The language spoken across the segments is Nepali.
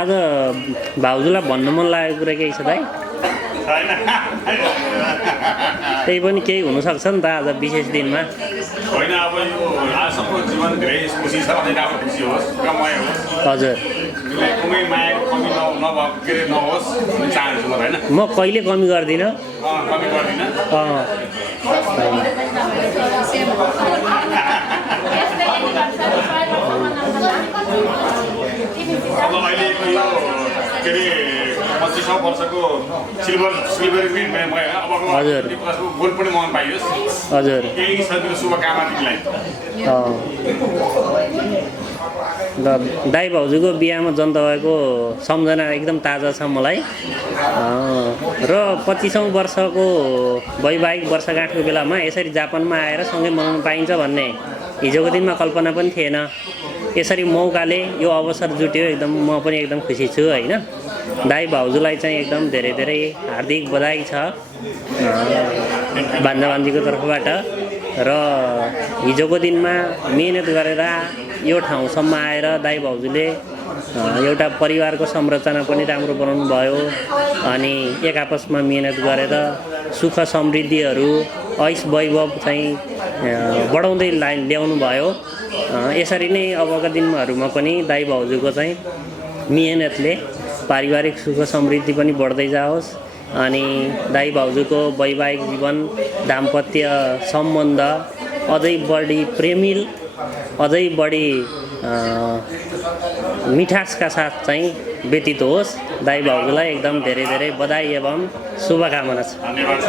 आज भाउजूलाई भन्नु मन लागेको कुरा केही छ दाइ? त्यही पनि केही हुनसक्छ नि त आज विशेष दिनमा। होइन अब यो आजसम्म जीवन धेरै खुसी छ, अझै राम्रो खुसी होस्, सुखमय होस्। हजुर कुनै मायाको कमी नहोस् भन्ने चाहन्छु म। होइन म कहिले कमी गर्दिनँ, कमी गर्दिनँ। अब अहिलेको यो के अरे 25औं वर्षको सिल्भर अबको गोल्ड पनि मन पाइयोस्। हजुर यही छ मेरो शुभकामना तिमीलाई। ल दाइ भाउजूको बिहामा जनता भएको सम्झना एकदम ताजा छ मलाई। र 25औं वर्षको वैवाहिक वर्षगाँठको बेलामा यसरी जापानमा आएर सँगै मनाउन पाइन्छ भन्ने हिजोको दिनमा कल्पना पनि थिएन। यसरी मौकाले यो अवसर जुट्यो, एकदम म पनि एकदम खुसी छु। होइन दाइ भाउजूलाई चाहिँ एकदम धेरै धेरै हार्दिक बधाई छ भान्जा भान्जीको तर्फबाट। र हिजोको दिनमा मेहनत गरेर यो ठाउँसम्म आएर दाइ भाउजूले एउटा परिवारको संरचना पनि राम्रो बनाउनु भयो। अनि एक आपसमा मेहनत गरेर सुख समृद्धिहरू ऐश वैभव चाहिँ बढाउँदै ल्याउनु भयो। यसरी नै अबका दिनहरूमा पनि दाइ भाउजूको चाहिँ मेहनतले पारिवारिक सुख समृद्धि पनि बढ्दै जाओस्। अनि दाइ भाउजूको वैवाहिक जीवन दाम्पत्य सम्बन्ध अझै बढी प्रेमिल, अझै बढी मिठासका साथ चाहिँ व्यतीत होस्। दाइ भाउजूलाई एकदम धेरै धेरै बधाई एवं शुभकामना छ। धन्यवाद।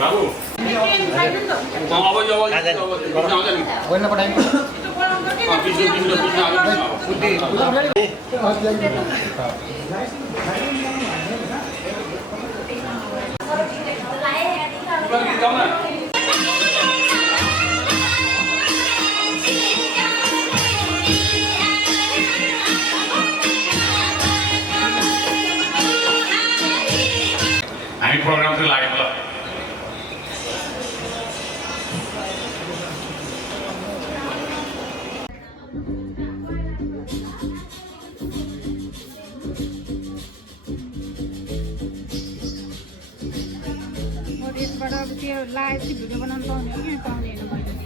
बाबु हामी प्रोग्रामतिर लाग्यौँ ल त्यसबाट अब त्यो लाइभ चाहिँ भिडियो बनाउनु पाउने हो कि पाउँदैन मैले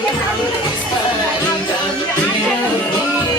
Thank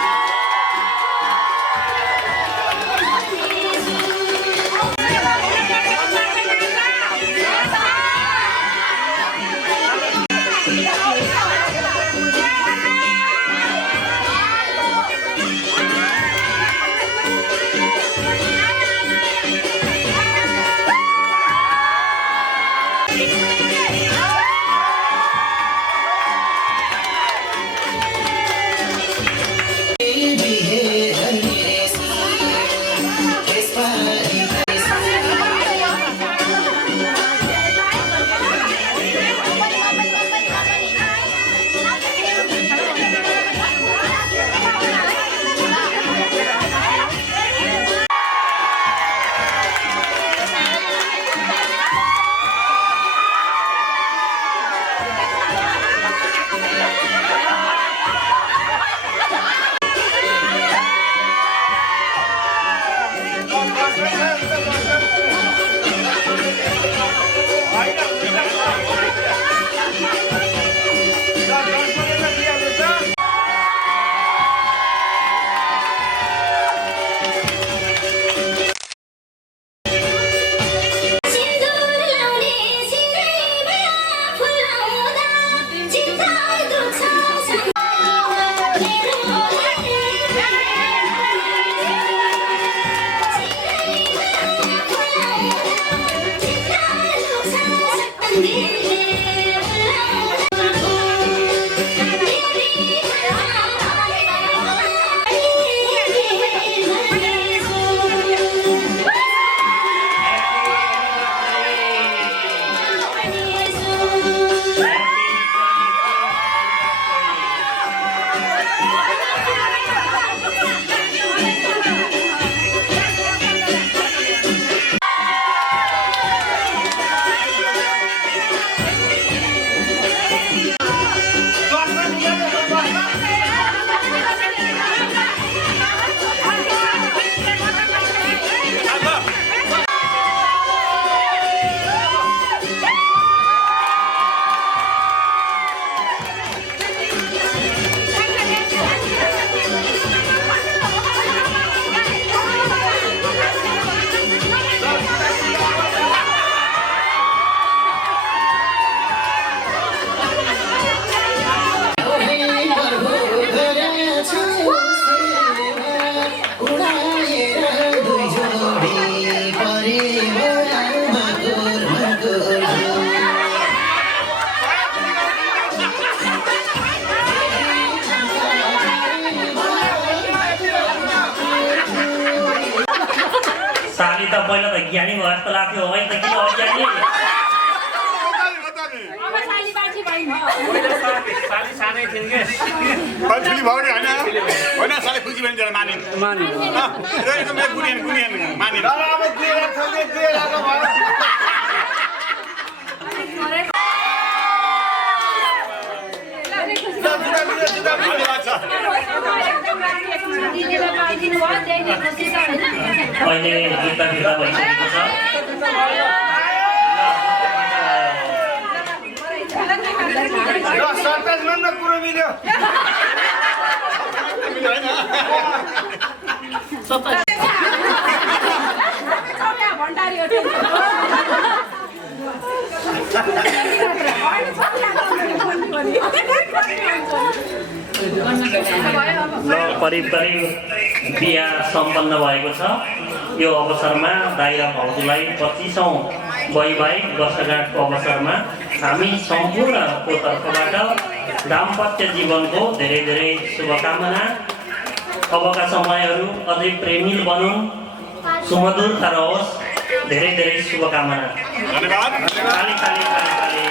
you. साली त पहिला त ज्ञानी भयो जस्तो लाग्थ्यो अहिले त किन अज्ञानी साली सानै थिइन् के ठुली भयो कि होइन साले खुसी भने मानिन् मानिन् अहिले जुत्ता फिर्ता भइसकेको छ करिब करिब बिहा सम्पन्न भएको छ यो अवसरमा दाइ र भाउजूलाई 25औं वैवाहिक वर्षगाँठको अवसरमा हामी सम्पूर्णको तर्फबाट दाम्पत्य जीवनको धेरै धेरै शुभकामना अबका समयहरू अझै प्रेमिल बनुन् सुमधुरता रहोस् धेरै धेरै शुभकामना धन्यवाद खाली खाली खाली खाली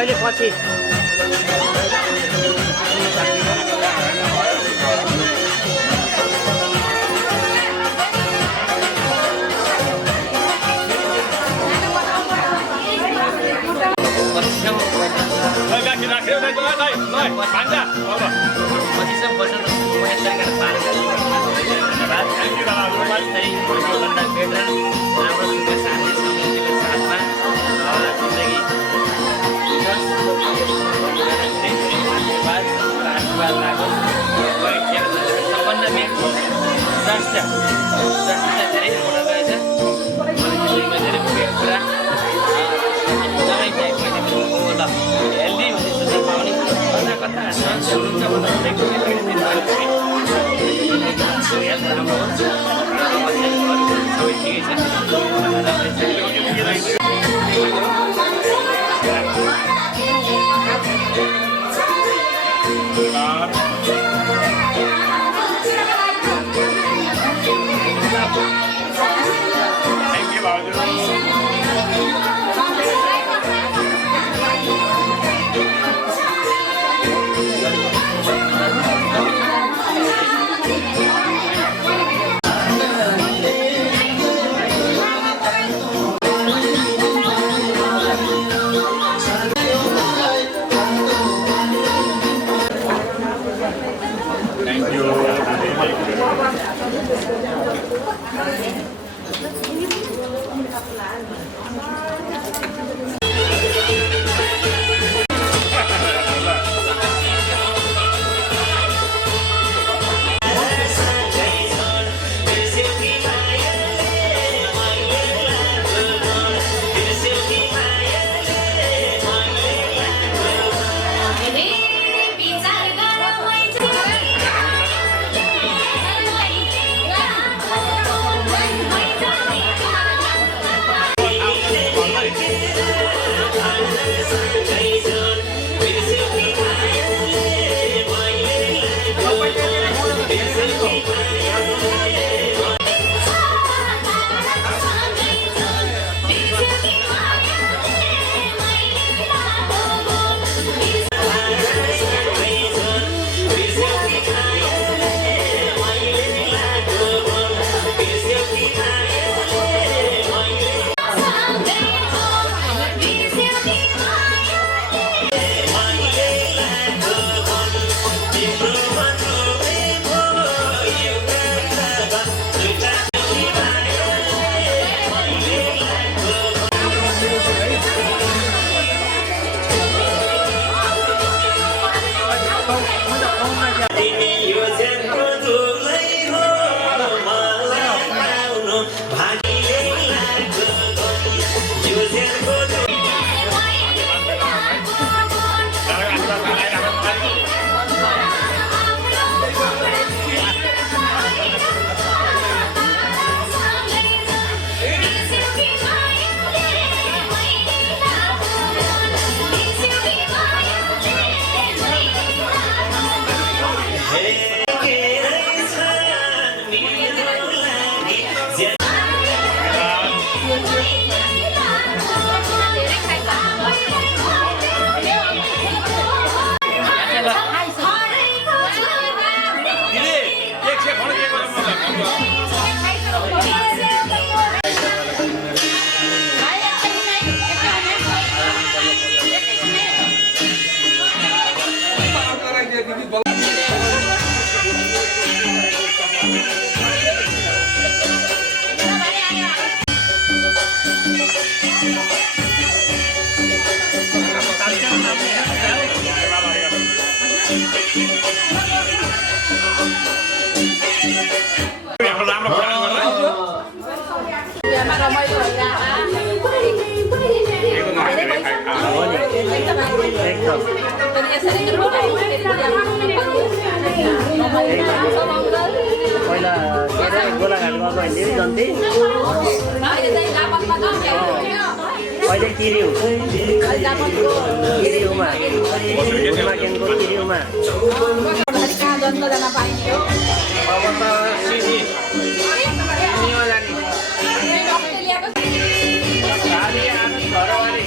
कहिले पछि पहिला के अरे गोलाघाट गएको हिँड्दै जन्ती अहिले किरिउ किरिउमा केनको किरिउमा जन्मजना पाइयो अब त सिसी नियो जाने गाडी आनन्द घरवाली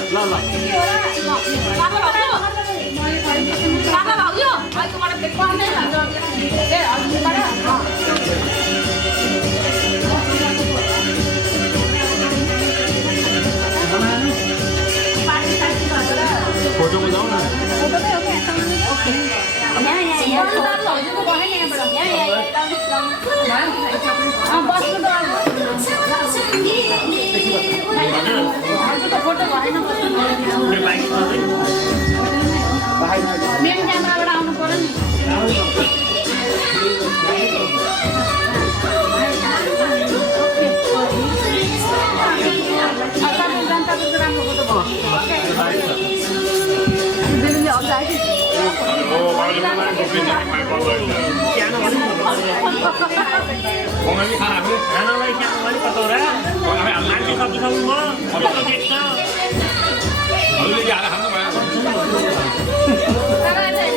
ल ल फोटोमा जाउँ न मेन क्यामेराबाट आउनु पर्यो नि जनताको राम्रो फोटो भयो खानालाई सानो अलिक कतौरा मान्छे कति खाउनु भयो कस्तो देख्छ हजुरले के हालेर खानु भयो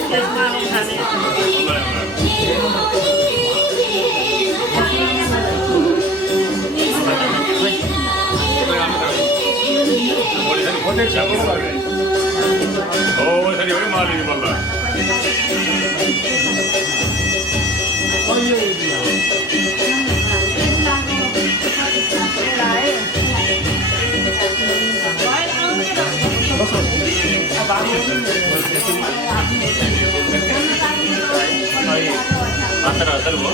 त्यसमा अब खाने हो यसरी हो मालिनी बल्ल हतार हतार भयो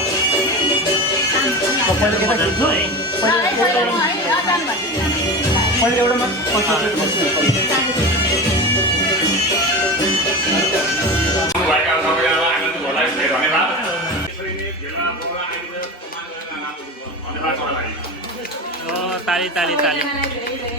भएका सबैजनालाई आनन्दलाई धेरै धन्यवाद यसरी नै भेला बोला आइदिएर धन्यवाद गर्नलाई ताली ताली ताली धेरै धेरै